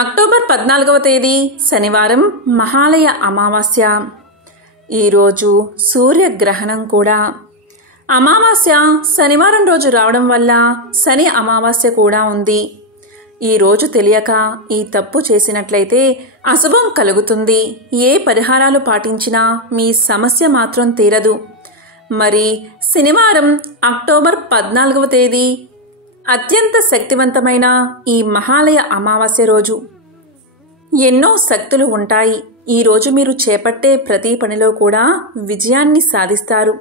October 14వ తేదీ శనివారం మహాలయ అమావాస్య. ఈరోజు సూర్యగ్రహణం కూడా. అమావాస్య శనివారం రోజు రావడం వల్ల శని అమావాస్య కూడా ఉంది. ఈరోజు తెలియక ఈ తప్పు చేసినట్లయితే అశుభం కలుగుతుంది. ఏ పరిహారాలు పాటించినా మీ సమస్య మాత్రం తీరదు. మరి శనివారం అక్టోబర్ 14వ తేదీ అత్యంత శక్తివంతమైన ఈ మహాలయ అమావాస్య రోజు. ఎన్నో శక్తులు ఉంటాయి. ఈరోజు మీరు చేపట్టే ప్రతి పనిలో కూడా విజయాన్ని సాధిస్తారు.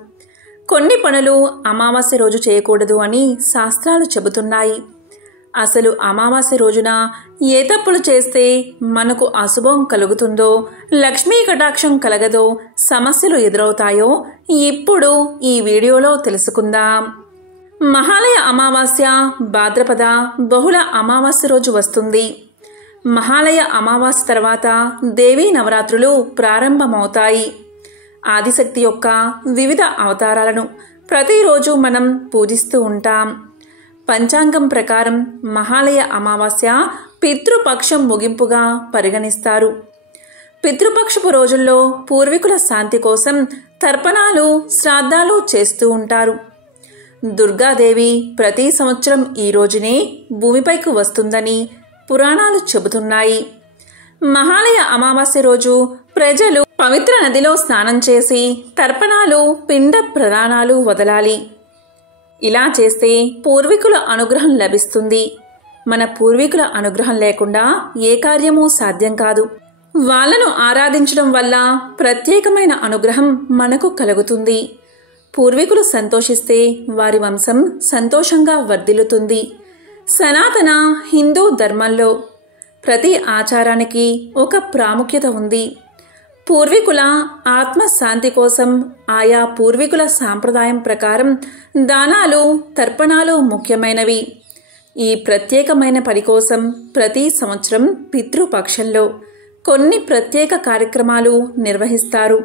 కొన్ని పనులు అమావాస్య రోజు చేయకూడదు అని శాస్త్రాలు చెబుతున్నాయి. అసలు అమావాస్య రోజున ఏ తప్పులు చేస్తే మనకు అశుభం కలుగుతుందో, లక్ష్మీ కటాక్షం కలగదో, సమస్యలు ఎదురవుతాయో ఇప్పుడు ఈ వీడియోలో తెలుసుకుందాం. మహాలయ అమావాస్య భాద్రపద బహుళ అమావాస్య రోజు వస్తుంది. మహాలయ అమావాస్య తర్వాత దేవీ నవరాత్రులు ప్రారంభమవుతాయి. ఆదిశక్తి యొక్క వివిధ అవతారాలను ప్రతిరోజు మనం పూజిస్తూ ఉంటాం. పంచాంగం ప్రకారం మహాలయ అమావాస్య పితృపక్షం ముగింపుగా పరిగణిస్తారు. పితృపక్షపు రోజుల్లో పూర్వీకుల శాంతి కోసం తర్పణాలు, శ్రాద్ధాలు చేస్తూ ఉంటారు. దుర్గాదేవి ప్రతి సంవత్సరం ఈ రోజునే భూమిపైకి వస్తుందని పురాణాలు చెబుతున్నాయి. మహాలయ అమావాస్య రోజు ప్రజలు పవిత్ర నదిలో స్నానం చేసి తర్పణాలు, పిండ ప్రదానాలు వదలాలి. ఇలా చేస్తే పూర్వీకుల అనుగ్రహం లభిస్తుంది. మన పూర్వీకుల అనుగ్రహం లేకుండా ఏ కార్యమూ సాధ్యం కాదు. వాళ్ళను ఆరాధించడం వల్ల ప్రత్యేకమైన అనుగ్రహం మనకు కలుగుతుంది. పూర్వీకులు సంతోషిస్తే వారి వంశం సంతోషంగా వర్ధిల్లుతుంది. సనాతన హిందూ ధర్మంలో ప్రతి ఆచారానికి ఒక ప్రాముఖ్యత ఉంది. పూర్వీకుల ఆత్మశాంతి కోసం ఆయా పూర్వీకుల సాంప్రదాయం ప్రకారం దానాలు, తర్పణాలు ముఖ్యమైనవి. ఈ ప్రత్యేకమైన పని కోసం ప్రతి సంవత్సరం పితృపక్షంలో కొన్ని ప్రత్యేక కార్యక్రమాలు నిర్వహిస్తారు.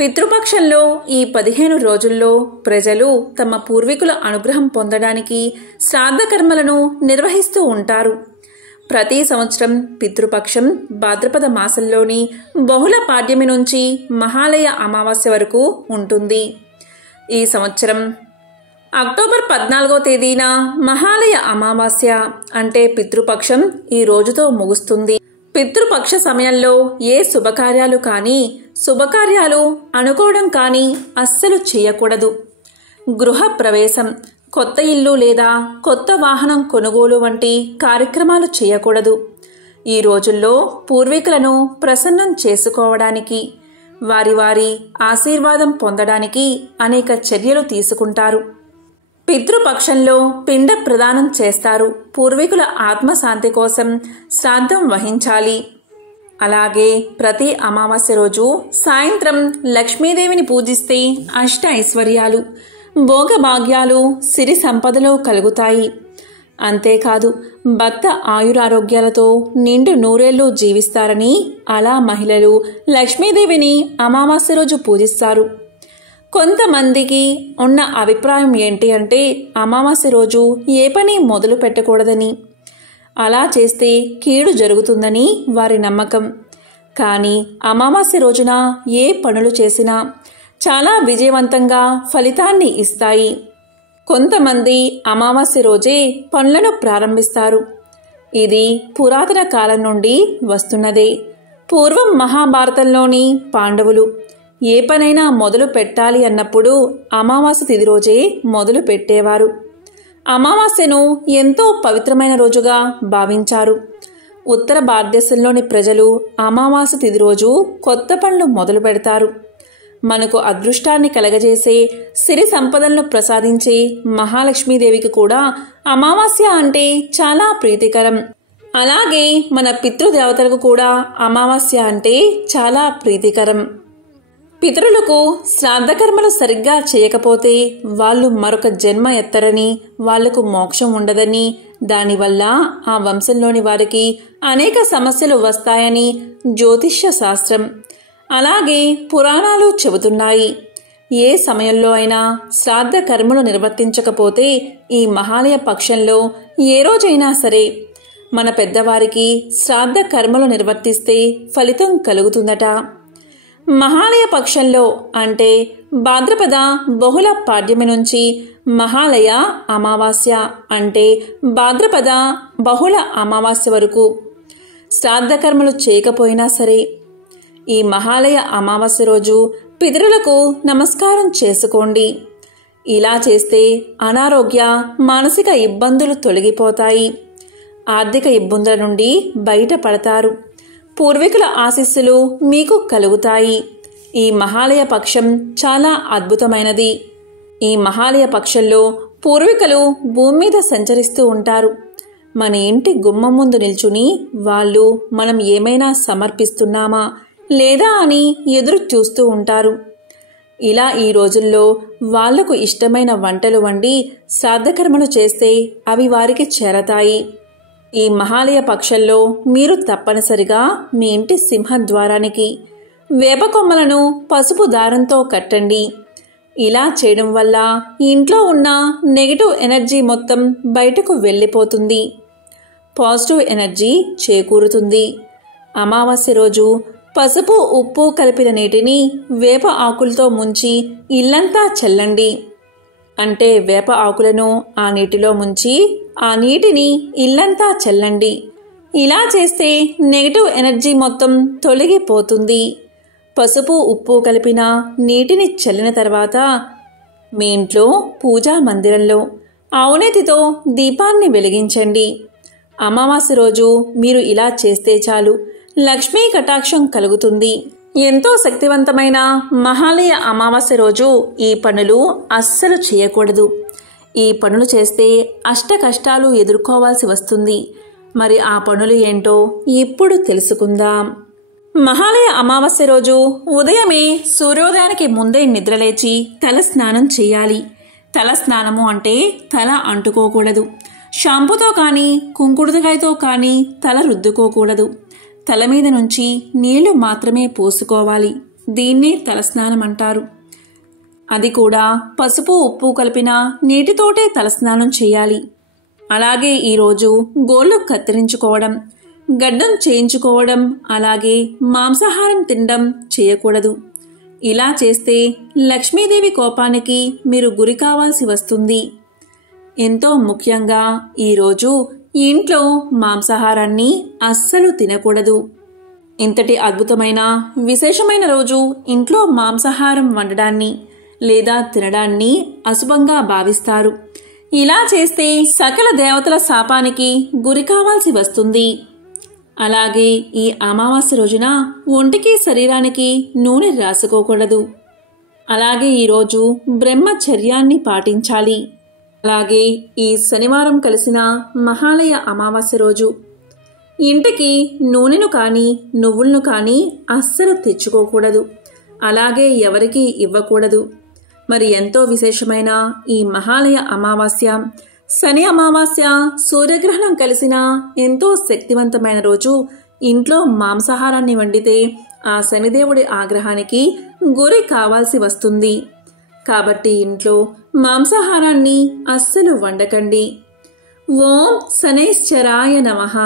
పితృపక్షంలో ఈ 15 రోజుల్లో ప్రజలు తమ పూర్వీకుల అనుగ్రహం పొందడానికి శ్రాద్ధ కర్మలను నిర్వహిస్తూ ఉంటారు. ప్రతి సంవత్సరం పితృపక్షం భాద్రపద మాసంలోని బహుళ పాడ్యమి నుంచి మహాలయ అమావాస్య వరకు ఉంటుంది. ఈ సంవత్సరం అక్టోబర్ 14వ తేదీన మహాలయ అమావాస్య అంటే పితృపక్షం ఈ రోజుతో ముగుస్తుంది. పితృపక్ష సమయంలో ఏ శుభకార్యాలు కానీ, శుభకార్యాలు అనుకోవడం కానీ అస్సలు చేయకూడదు. గృహ ప్రవేశం, కొత్త ఇల్లు లేదా కొత్త వాహనం కొనుగోలు వంటి కార్యక్రమాలు చేయకూడదు. ఈ రోజుల్లో పూర్వీకులను ప్రసన్నం చేసుకోవడానికి, వారి ఆశీర్వాదం పొందడానికి అనేక చర్యలు తీసుకుంటారు. పితృపక్షంలో పిండ ప్రదానం చేస్తారు. పూర్వీకుల ఆత్మశాంతి కోసం శ్రాద్ధం వహించాలి. అలాగే ప్రతి అమావాస్య రోజు సాయంత్రం లక్ష్మీదేవిని పూజిస్తే అష్ట ఐశ్వర్యాలు, భోగభాగ్యాలు, సిరి సంపదలు కలుగుతాయి. అంతేకాదు భర్త ఆయురారోగ్యాలతో నిండు నూరేళ్లు జీవిస్తారని అలా మహిళలు లక్ష్మీదేవిని అమావాస్య రోజు పూజిస్తారు. కొంతమందికి ఉన్న అభిప్రాయం ఏంటి అంటే అమావాస్య రోజు ఏ పని మొదలు పెట్టకూడదని, అలా చేస్తే కీడు జరుగుతుందని వారి నమ్మకం. కానీ అమావాస్య రోజున ఏ పనులు చేసినా చాలా విజయవంతంగా ఫలితాన్ని ఇస్తాయి. కొంతమంది అమావాస్య రోజే పనులను ప్రారంభిస్తారు. ఇది పురాతన కాలం నుండి వస్తున్నదే. పూర్వం మహాభారతంలోని పాండవులు ఏ పనైనా మొదలు పెట్టాలి అన్నప్పుడు అమావాస్య తిథి రోజే మొదలు పెట్టేవారు. అమావాస్యను ఎంతో పవిత్రమైన రోజుగా భావించారు. ఉత్తర భారతదేశంలోని ప్రజలు అమావాస్య తిథి రోజు కొత్త పనులు మొదలు పెడతారు. మనకు అదృష్టాన్ని కలగజేసే, సిరి సంపదలను ప్రసాదించే మహాలక్ష్మీదేవికి కూడా అమావాస్య అంటే చాలా ప్రీతికరం. అలాగే మన పితృదేవతలకు కూడా అమావాస్య అంటే చాలా ప్రీతికరం. పితరులకు శ్రాద్ధకర్మలు సరిగ్గా చేయకపోతే వాళ్ళు మరొక జన్మ ఎత్తరని, వాళ్లకు మోక్షం ఉండదని, దానివల్ల ఆ వంశంలోని వారికి అనేక సమస్యలు వస్తాయని జ్యోతిష్య శాస్త్రం, అలాగే పురాణాలు చెబుతున్నాయి. ఏ సమయంలో అయినా శ్రాద్ధ కర్మలు నిర్వర్తించకపోతే ఈ మహాలయ పక్షంలో ఏ రోజైనా సరే మన పెద్దవారికి శ్రాద్ధ కర్మలు నిర్వర్తిస్తే ఫలితం కలుగుతుందట. మహాలయ పక్షంలో అంటే భాద్రపద బహుళ పాడ్యమి నుంచి మహాలయ అమావాస్య అంటే భాద్రపద బహుళ అమావాస్య వరకు శ్రాద్ధ కర్మలు చేయకపోయినా సరే ఈ మహాలయ అమావాస్య రోజు పితరులకు నమస్కారం చేసుకోండి. ఇలా చేస్తే అనారోగ్య మానసిక ఇబ్బందులు తొలగిపోతాయి. ఆర్థిక ఇబ్బందుల నుండి బయటపడతారు. పూర్వీకుల ఆశీస్సులు మీకు కలుగుతాయి. ఈ మహాలయ పక్షం చాలా అద్భుతమైనది. ఈ మహాలయ పక్షంలో పూర్వీకులు భూమి మీద సంచరిస్తూ ఉంటారు. మన ఇంటి గుమ్మం ముందు నిల్చుని వాళ్ళు మనం ఏమైనా సమర్పిస్తున్నామా లేదా అని ఎదురు చూస్తూ ఉంటారు. ఇలా ఈ రోజుల్లో వాళ్లకు ఇష్టమైన వంటలు వండి శ్రాద్ధకర్మలు చేస్తే అవి వారికి చేరతాయి. ఈ మహాలయ పక్షంలో మీరు తప్పనిసరిగా మీ ఇంటి సింహద్వారానికి వేప కొమ్మలను పసుపు దారంతో కట్టండి. ఇలా చేయడం వల్ల ఇంట్లో ఉన్న నెగటివ్ ఎనర్జీ మొత్తం బయటకు వెళ్ళిపోతుంది. పాజిటివ్ ఎనర్జీ చేకూరుతుంది. అమావాస్య రోజు పసుపు ఉప్పు కలిపిన నీటిని వేప ఆకులతో ముంచి ఇల్లంతా చల్లండి. అంటే వేప ఆకులను ఆ నీటిలో ముంచి ఆ నీటిని ఇల్లంతా చల్లండి. ఇలా చేస్తే నెగటివ్ ఎనర్జీ మొత్తం తొలగిపోతుంది. పసుపు ఉప్పు కలిపిన నీటిని చల్లిన తర్వాత మీ ఇంట్లో పూజా మందిరంలో ఆవునేతితో దీపాన్ని వెలిగించండి. అమావాస్య రోజు మీరు ఇలా చేస్తే చాలు, లక్ష్మీ కటాక్షం కలుగుతుంది. ఎంతో శక్తివంతమైన మహాలయ అమావాస్య రోజు ఈ పనులు అస్సలు చేయకూడదు. ఈ పనులు చేస్తే అష్ట కష్టాలు ఎదుర్కోవాల్సి వస్తుంది. మరి ఆ పనులు ఏంటో ఇప్పుడు తెలుసుకుందాం. మహాలయ అమావాస్య రోజు ఉదయమే సూర్యోదయానికి ముందే నిద్రలేచి తల స్నానం చేయాలి. తల స్నానము అంటే తల అంటుకోకూడదు. షాంపూతో కానీ కుంకుడుకాయతో కానీ తల రుద్దుకోకూడదు. తల మీద నుంచి నీళ్లు మాత్రమే పోసుకోవాలి. దీన్నే తలస్నానం అంటారు. అది కూడా పసుపు ఉప్పు కలిపిన నీటితోటే తలస్నానం చేయాలి. అలాగే ఈరోజు గోళ్లు కత్తిరించుకోవడం, గడ్డం చేయించుకోవడం, అలాగే మాంసాహారం తినడం చేయకూడదు. ఇలా చేస్తే లక్ష్మీదేవి కోపానికి మీరు గురి కావాల్సి వస్తుంది. ఎంతో ముఖ్యంగా ఈరోజు ఇంట్లో మాంసాహారాన్ని అస్సలు తినకూడదు. ఇంతటి అద్భుతమైన విశేషమైన రోజు ఇంట్లో మాంసాహారం వండడాన్ని లేదా తినడాన్ని అశుభంగా భావిస్తారు. ఇలా చేస్తే సకల దేవతల శాపానికి గురి కావాల్సి వస్తుంది. అలాగే ఈ అమావాస్య రోజున ఒంటికి శరీరానికి నూనె రాసుకోకూడదు. అలాగే ఈరోజు బ్రహ్మచర్యాన్ని పాటించాలి. అలాగే ఈ శనివారం కలిసిన మహాలయ అమావాస్య రోజు ఇంటికి నూనెను కానీ నువ్వులను కానీ అస్సలు తెచ్చుకోకూడదు. అలాగే ఎవరికీ ఇవ్వకూడదు. మరి ఎంతో విశేషమైన ఈ మహాలయ అమావాస్య, శని అమావాస్య, సూర్యగ్రహణం కలిసిన ఎంతో శక్తివంతమైన రోజు ఇంట్లో మాంసాహారాన్ని వండితే ఆ శనిదేవుడి ఆగ్రహానికి గురి కావాల్సి వస్తుంది. కాబట్టి ఇంట్లో మాంసాహారాన్ని అస్సలు వండకండి. ఓం శనైశ్చరాయ నమః.